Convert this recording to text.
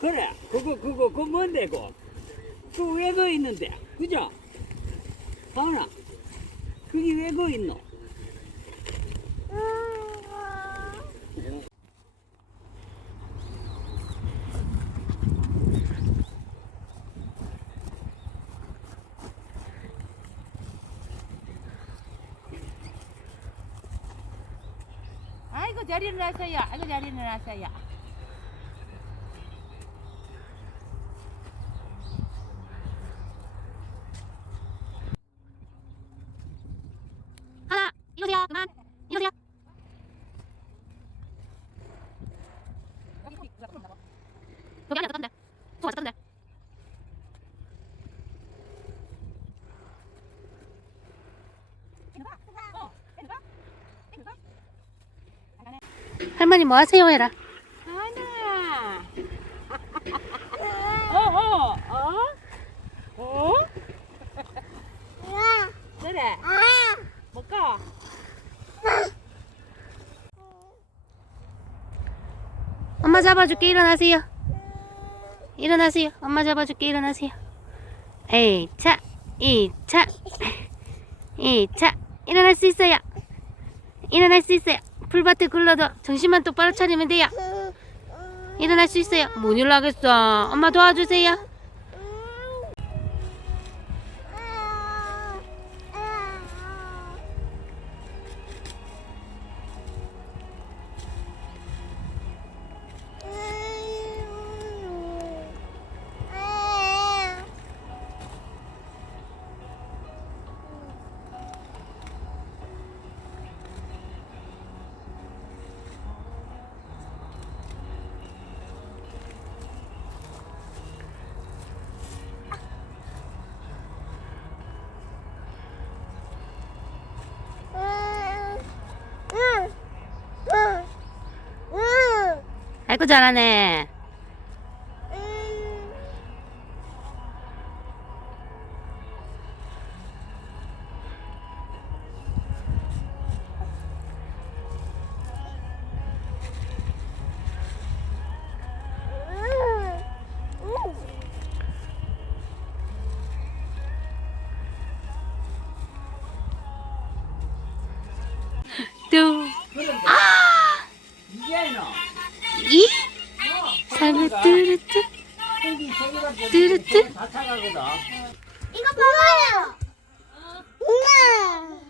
그래 그거 그거 그거 뭔데 그거 그거 왜 거 있는데 그죠? 하은아 그게 왜 거 있노? 아이고 잘 일어나세요. 아이고 잘 일어나세요. 하나 이러세요 그만 이러세요 여기 안에 어떤데 저 어떤데 할머니 뭐 하세요? 해라 하나. 어어 어? 어? 그래. 먹까? 엄마 잡아줄게 일어나세요. 일어나세요. 엄마 잡아줄게 일어나세요. 에이 차 이차 이차 일어날 수 있어요. 일어날 수 있어요. 풀밭에 굴러도 정신만 똑바로 차리면 돼요. 일어날 수 있어요. 못 일어나겠어. 엄마 도와주세요 아이고 잘하네. 또이 뚜루뚜 뚜루뚜. 이거 봐봐요. 엄마.